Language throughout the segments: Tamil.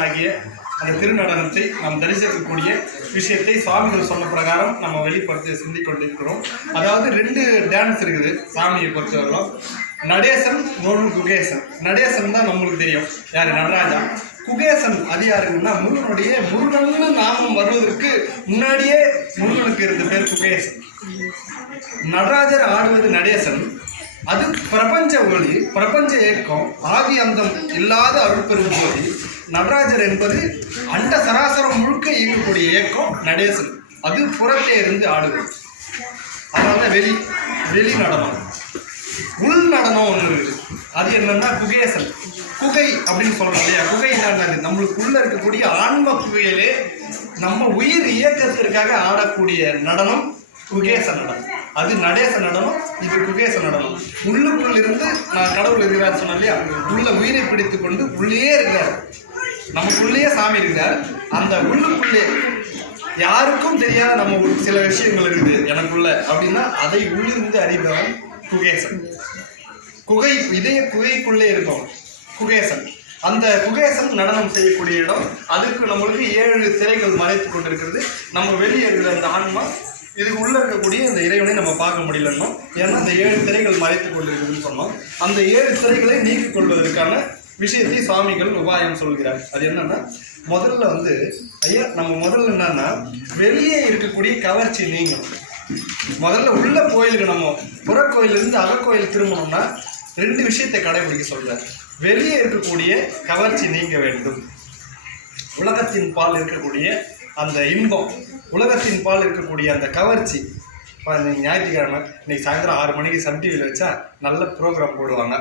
ஆகிய அந்த திருநடனத்தை நாம் தரிசிக்கக்கூடிய விஷயத்தை சுவாமிகள் சொன்ன பிரகாரம் நம்ம வெளிப்படுத்தி சிந்தி கொண்டிருக்கிறோம். அதாவது ரெண்டு டான்ஸ் இருக்குது சாமியை பொறுத்தவரைக்கும் நடேசன் இன்னொன்று குகேசன். நடேசன் தான் நம்மளுக்கு தெரியும். யாரு? நடராஜா. குகேசன் அது யாருன்னா முருகனுடைய முருகன்னு நாமம் வருவதற்கு முன்னாடியே முருகனுக்கு இருந்த பேர் குகேசன். நடராஜர் ஆடுவது நடேசன். அது பிரபஞ்ச ஒளி பிரபஞ்ச இயக்கம் ஆதி அந்தம் இல்லாத அருள் பெறும் போது நடராஜர் என்பது அண்ட சராசரம் முழுக்க இயங்கக்கூடிய இயக்கம் நடேசன். அது புறத்தே இருந்து ஆடுது. அதாவது வெளி வெளி நடனம். உள் நடனம் ஒன்று இருக்குது. அது என்னன்னா குகேசன் குகை அப்படின்னு சொல்கிறோம் இல்லையா? குகை என்னது நம்மளுக்குள்ளே இருக்கக்கூடிய ஆன்ம குகையிலே நம்ம உயிர் இயக்கத்திற்காக ஆடக்கூடிய நடனம் குகேச நடனம். அது நடேச நடனம் இது குகேச நடனம். உள்ளுக்குள்ளிருந்து நான் கடவுள் இருக்கிறார் சொன்னேன் இல்லையா? உள்ள உயிரை பிடித்து கொண்டு உள்ளே இருக்கிறார். நமக்குள்ளேயே சாமி இருக்கிறார் அந்த உள்ளுக்குள்ளே யாருக்கும் தெரியாத நம்ம சில விஷயங்கள் இருக்குது. எனக்குள்ள அப்படின்னா அதை உள்ளிருந்து அறிபவன் குகேசன். குகை இதய குகைக்குள்ளே இருக்கும். குகேசன். அந்த குகேசன் நடனம் செய்யக்கூடிய இடம். அதுக்கு நம்மளுக்கு ஏழு திரைகள் மறைத்து கொண்டிருக்கிறது. நம்ம வெளியே இருக்கிற அந்த ஆன்மா இதுக்கு உள்ள இருக்கக்கூடிய அந்த இறைவனை நம்ம பார்க்க முடியலன்னோம் ஏன்னா அந்த ஏழு திரைகள் மறைத்து கொண்டிருக்குதுன்னு சொன்னோம். அந்த ஏழு திரைகளை நீக்கிக் கொள்வதற்கான விஷயத்தை சுவாமிகள் உபாயம் சொல்கிறார். அது என்னன்னா முதல்ல வந்து ஐயா நம்ம முதல்ல என்னன்னா வெளியே இருக்கக்கூடிய கவர்ச்சி நீங்கணும் முதல்ல உள்ள கோயிலுக்கு நம்ம புறக்கோயிலிருந்து அகக்கோயில் திரும்பணும்னா ரெண்டு விஷயத்தை கடைபிடிக்க சொல்றார். வெளியே இருக்கக்கூடிய கவர்ச்சி நீங்க வேண்டும். உலகத்தின் பால் இருக்கக்கூடிய அந்த இன்பம் உலகத்தின் பால் இருக்கக்கூடிய அந்த கவர்ச்சி. ஞாயிற்றுக்கிழமை இன்னைக்கு சாயந்தரம் ஆறு மணிக்கு சன் டிவியில் வச்சா நல்ல ப்ரோக்ராம் போடுவாங்க.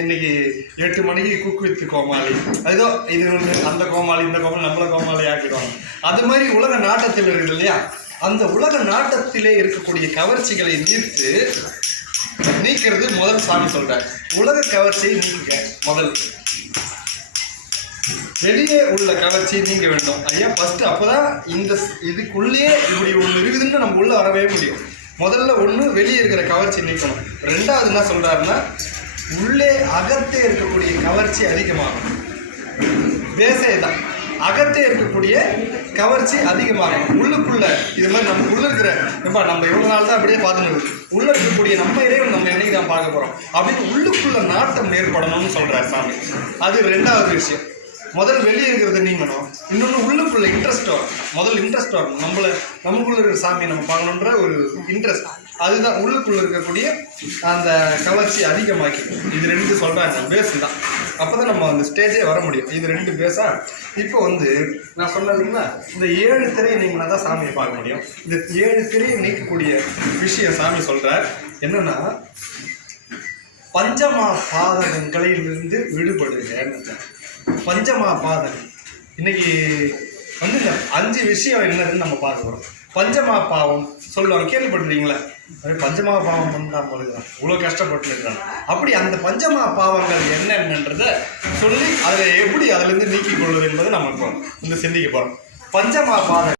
இன்னைக்கு எட்டு மணிக்கு குக் வித் கோமாளி. ஏதோ இது ஒன்று அந்த கோமாளி இந்த கோமாளி நம்மள கோமாளி ஆக்கிடுவாங்க அது மாதிரி உலக நாட்டத்தில் இருக்குது இல்லையா? அந்த உலக நாட்டத்திலே இருக்கக்கூடிய கவர்ச்சிகளை நீர்த்து நீக்கிறது முதல் சாமி சொல்கிறார் உலக கவர்ச்சியை நீக்குங்க முதல். வெளியே உள்ள கவர்ச்சி நீங்க வேண்டும். ஐயா ஃபர்ஸ்ட் அப்போதான் இந்த இதுக்குள்ளேயே இப்படி ஒன்று இருக்குதுன்னு நம்ம உள்ள வரவே முடியும். முதல்ல ஒன்று வெளியே இருக்கிற கவர்ச்சி நீக்கணும். ரெண்டாவது என்ன சொல்றாருன்னா உள்ளே அகத்தே இருக்கக்கூடிய கவர்ச்சி அதிகமாகும். பேசே தான் அகத்தே இருக்கக்கூடிய கவர்ச்சி அதிகமாகும். உள்ளுக்குள்ள இது மாதிரி நம்ம உள்ள இருக்கிற நம்ம நம்ம இவ்வளோ நாள் தான் அப்படியே பார்த்துட்டு உள்ள இருக்கக்கூடிய நம்ம இறைவன் நம்ம என்னைக்கு தான் பார்க்க போறோம்? அப்படின்னு உள்ளுக்குள்ள நாட்டம் ஏற்படணும்னு சொல்றாரு சாமி. அது ரெண்டாவது விஷயம். முதல் வெளியே இருக்கிறத நீங்கணும். இன்னொன்று உள்ளுக்குள்ள இன்ட்ரெஸ்ட் வரும். முதல் இன்ட்ரெஸ்ட் வரும். நம்மளை நமக்குள்ள இருக்கிற சாமியை நம்ம பார்க்கணுன்ற ஒரு இன்ட்ரெஸ்ட் அதுதான் உள்ளுக்குள்ளே இருக்கக்கூடிய அந்த கவர்ச்சி அதிகமாக்கி. இது ரெண்டு சொல்கிறாங்க பேஸ் தான். அப்போ தான் நம்ம அந்த ஸ்டேஜே வர முடியும். இது ரெண்டு பேஸா இப்போ வந்து நான் சொன்னதுன்னா இந்த ஏழு திரையை நீங்கன்னா தான் சாமியை பார்க்க முடியும். இந்த ஏழு திரையை நீக்கக்கூடிய விஷயம் சாமி சொல்கிறார் என்னென்னா பஞ்சமா பாதகங்களிலிருந்து விடுபடுங்க பஞ்சமா பாதகம் இன்னைக்கு வந்து அஞ்சு விஷயம் என்னதுன்னு நம்ம பார்க்க போகிறோம் பஞ்சமா பாவம் சொல்லுவாங்க கேள்விப்பட்டிருக்கீங்களா? அது பஞ்சமா பாவம் பண்ணா போலுதான் இவ்வளோ கஷ்டப்பட்டு இருக்காங்க அப்படி அந்த பஞ்சமா பாவங்கள் என்னென்னன்றதை சொல்லி அதில் எப்படி அதுலேருந்து நீக்கிக் கொள்வது என்பதை நம்ம இந்த சிந்திக்க போகிறோம் பஞ்சமா பாவம்